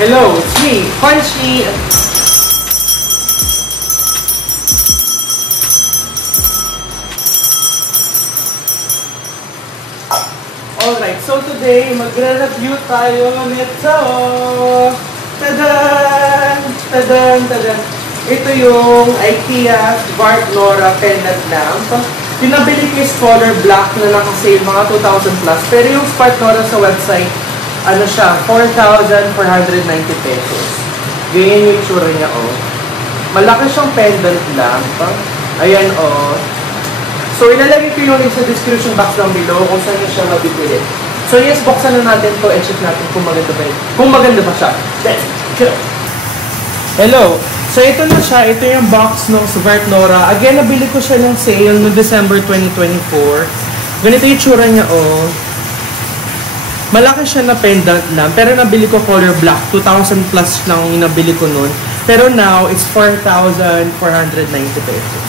Hello, it's me, Punchy. Alright, so today, magre-review tayo nito. Tadan! Tadan! Tadan! Ito yung IKEA Svart Nora pendant lamp. Yung nabili ko is color black na nakasale mga 2,000 plus. Pero yung Svart Nora sa website, ano siya, 4,490 pesos. Ganyan yung itsura niya, oh. Malaki siyang pendant lamp. Ayan, oh. So, ilalagay ko yung link sa description box lang below kung saan siya mabibili. So, yes, buksan na natin to and check natin kung maganda ba yun. Kung maganda ba siya. Let's go! Hello! So, ito na siya. Ito yung box ng Svart Nora. Again, nabili ko siya ng sale noong December 2024. Ganito yung itsura niya, oh. Malaki siya na pendant lang, pero nabili ko color black. 2,000 plus lang yung nabili ko noon. Pero now, it's 4,490 pesos.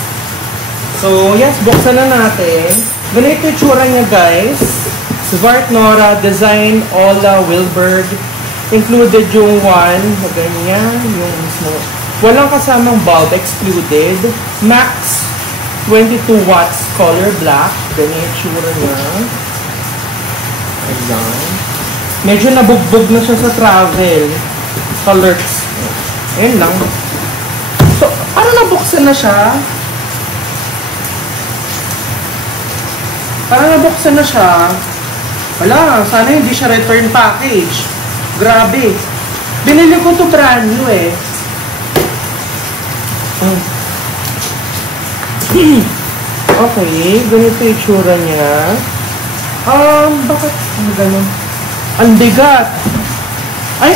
So, yes, buksan na natin. Ganito yung tsura niya, guys. Svart Nora, design, Ola Wilberg. Included yung one, ganyan, yung mismo. Walang kasamang bulb, excluded. Max, 22 watts, color black. Ganyan yung tsura niya. Ayan. Medyo nabugbog na siya sa travel. Alerts. Ayan lang. So, parang nabuksan na siya. Parang nabuksan na siya. Wala, sana hindi siya return package. Grabe. Binili ko to brand new eh. Okay, ganito yung itsura niya. Bakit? Ano gano'n? Ang bigat. Ay,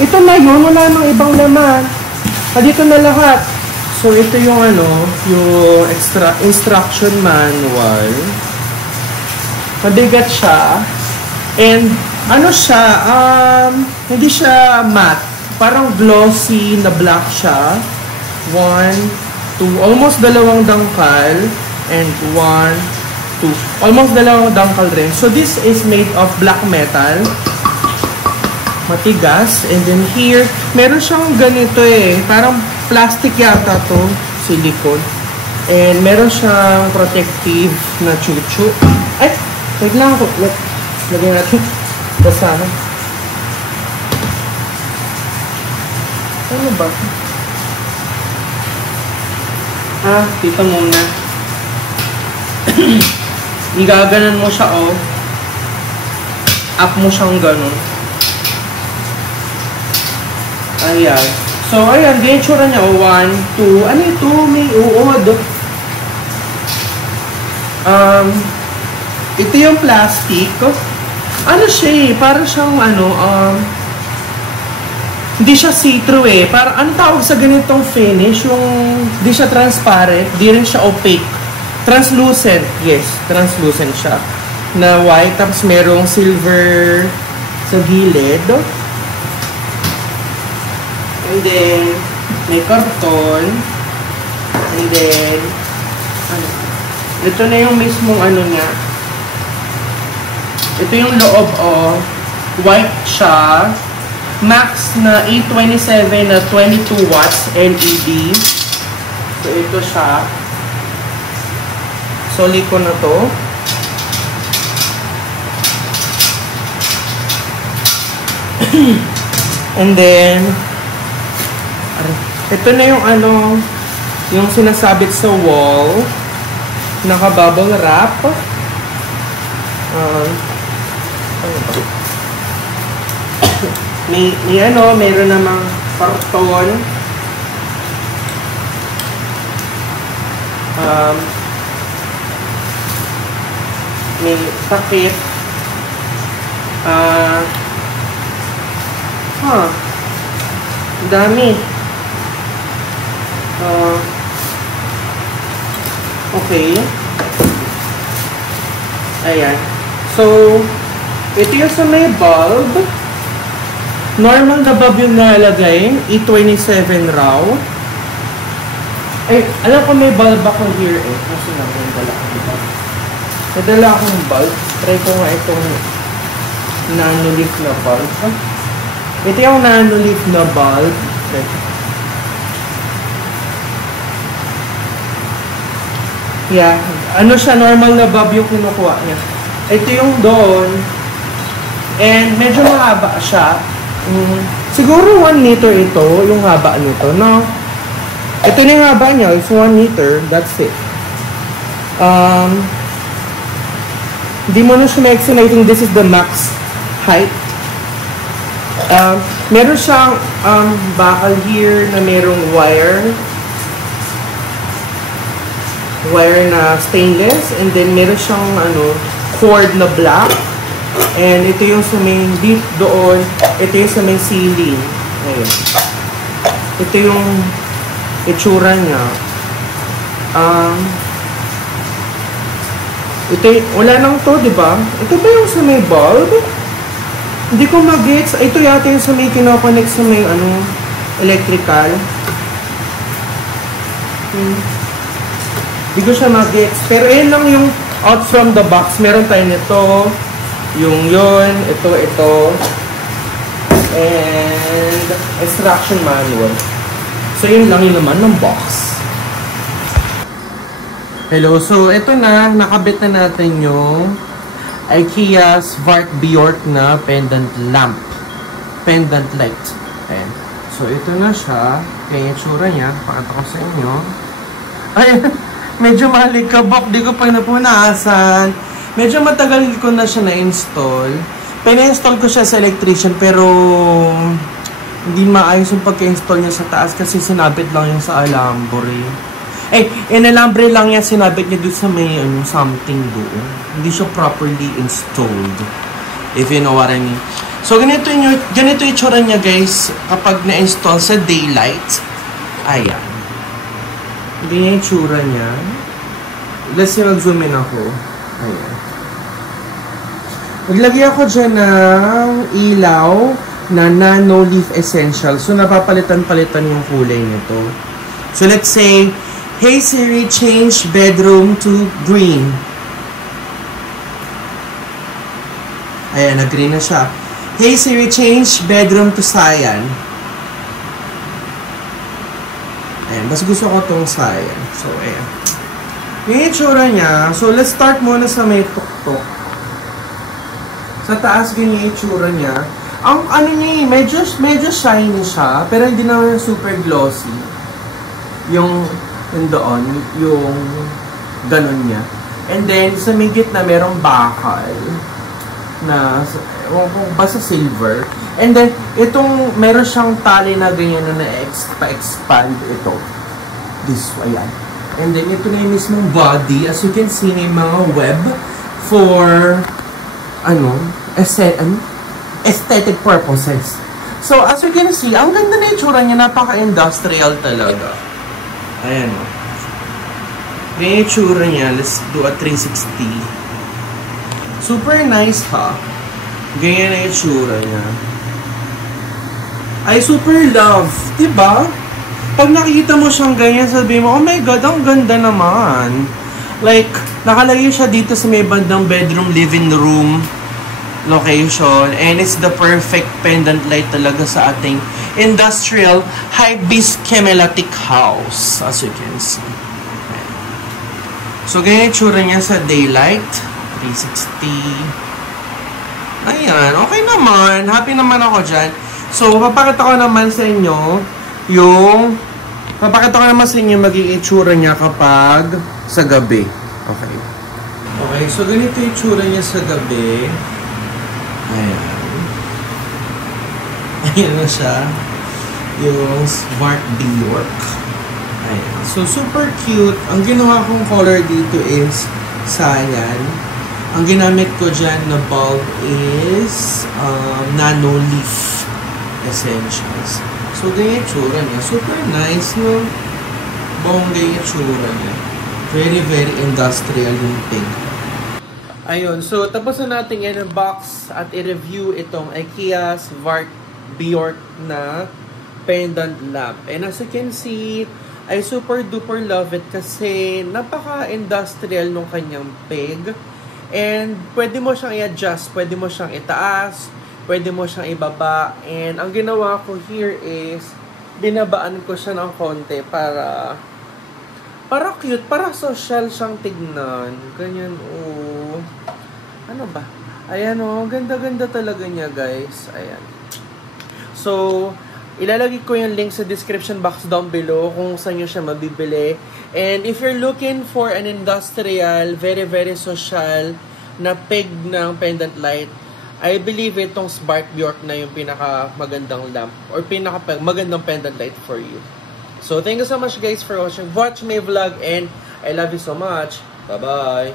ito na yun. Wala nang ibang laman. Dito na lahat. So, ito yung yung instruction manual. Mabigat siya. And, siya, hindi siya matte. Parang glossy na black siya. 1, 2, almost dalawang dangkal. And 1, 2. Almost dalawang dangkal rin. So, this is made of black metal. Matigas. And then here, meron siyang ganito eh. Parang plastic yata to. Silicone. And meron siyang protective na chuchu. Ay! Wait lang ako. Lagyan natin. Basahan. Ano ba? Dito muna. Igaganan mo siya, oh. Up mo siyang ganun. Ayan. So, ayan. Ganyan tsura niya, oh. 1, 2. Ano ito? May uod. Ito yung plastic. Ano siya eh? Para siyang, hindi siya see-through eh. Para, ano tawag sa ganitong finish? Yung, hindi siya transparent. Di rin siya opaque. Translucent. Yes, translucent siya. Na white. Tapos merong silver sa gilid. And then, may karton. And then, ito na yung mismong niya. Ito yung loob, oh. White siya. Max na E27 na 22 watts LED. So, ito siya. Soli ko na to. And then, ito na yung yung sinasabit sa wall. Naka-bubble wrap. Meron namang karton. May takip. Dami. Okay. Ayan. So, ito yung sa may bulb. Normal na bulb yung nalagay. E27 raw. Ay, alam ko may bulb ako here eh. Kasi lang, may dala akong bulb. Nadala akong bulb. Try ko nga itong nano-leaf na bulb. Ito yung nano-leaf na bulb. Okay. Yeah. Ano siya, normal na bulb yung kinukuha niya. Ito yung doon. And medyo mahaba siya. Siguro 1 meter ito, yung haba nito, no? Ito na yung haba niya, it's 1 meter, that's it. Hindi mo na siya ma-extend, I think this is the max height. Meron siyang bakal here na merong wire na stainless, and then meron siyang cord na black, and ito yung sa main deep doon, ito yung sa main ceiling. Ayan. Ito yung itsura niya. Ito wala nang to, di ba? Ito ba yung sa may bulb? Hindi ko mag-gets. Ito yata yung sa may kinoconnect sa may electrical. Hindi ko siya mag-gets. Pero ayun lang yung out from the box. Meron tayo nito. Yung yun. Ito. And instruction manual. So yun lang yung naman ng box. Hello. So ito na. Nakabit na natin yung IKEA Svart Bjork na pendant lamp. Pendant light. Ayan. So, ito na siya. Kaya yung tsura niya. Pakita ko sa inyo. Ay, medyo malikabok. Di ko pa napunaasan. Medyo matagal ko na siya na-install. Pina-install ko siya sa electrician pero hindi maayos yung pagka-install niya sa taas kasi sinabit lang yung sa alambre. Inalambre lang yan, sinabit niya doon sa may something doon. Hindi siya properly installed. If you know what I mean. So, ganito yung itsura niya, guys, kapag na-install sa daylight. Ayan. Ganyan yung itsura niya. Let's see, mag-zoom in ako. Ayan. Maglagay ako dyan ng ilaw na Nano Leaf Essential. So, napapalitan-palitan yung kulay nito. So, let's say, hey Siri, change bedroom to green. Ayan, nag-green na siya. Hey Siri, change bedroom to cyan. Ayan, mas gusto ko tong cyan. So, ayan. Yung itsura niya, so let's start muna sa may tuktok. Sa taas, ganyan yung itsura niya. Ang niya, medyo shiny siya, pero hindi naman super glossy. Yung doon, yung ganun niya. And then, sa may gitna, merong bakal na, basta silver. And then, meron siyang tali na ganyan na na-expand ito. This way, yan. And then, ito na yung mismong body. As you can see, may mga web for, aesthetic purposes. So, as you can see, ang ganda na itsura niya, napaka-industrial talaga. Ayan o. May itsura niya. Let's do a 360. Super nice ha. Ganyan na itsura niya. I super love. Diba? Pag nakikita mo siyang ganyan, sabi mo, oh my god, ang ganda naman. Like, nakalagay siya dito sa may bandang bedroom, living room location. And it's the perfect pendant light talaga sa ating industrial high-beast chemelatic house, as you can see. So, ganyan yung tsura niya sa daylight. 360. Ayan, okay naman. Happy naman ako dyan. So, papakita ko naman sa inyo magiging itsura niya kapag sa gabi. Okay. Okay, so ganito yung itsura niya sa gabi. Ayan. Ayan na siya. Yung Svart Bjork. Ayan. So, super cute. Ang ginawa kong color dito is cyan. Ang ginamit ko dyan na bulb is Nano Leaf Essentials. So, ganyan yung tsura niya. Super nice, no? Bongga yung tsura niya. Very, very industrial yung pink. Ayun, so tapos na natin i-unbox at i-review itong IKEA Svart Bjork na pendant lamp. And as you can see, I super duper love it kasi napaka-industrial nung kanyang peg. And pwede mo siyang i-adjust, pwede mo siyang itaas, pwede mo siyang ibaba. And ang ginawa ko here is, binabaan ko siya ng konti para cute, para social siyang tignan. Ganyan, oh. Ano ba? Ayan, oh. Ganda-ganda talaga niya, guys. Ayan. So, ilalagay ko yung link sa description box down below kung saan nyo siya mabibili. And if you're looking for an industrial, very, very social na peg ng pendant light, I believe itong Spark Bjork na yung pinaka-magandang lamp or pinaka-magandang pendant light for you. So, thank you so much guys for watching my vlog and I love you so much. Bye-bye!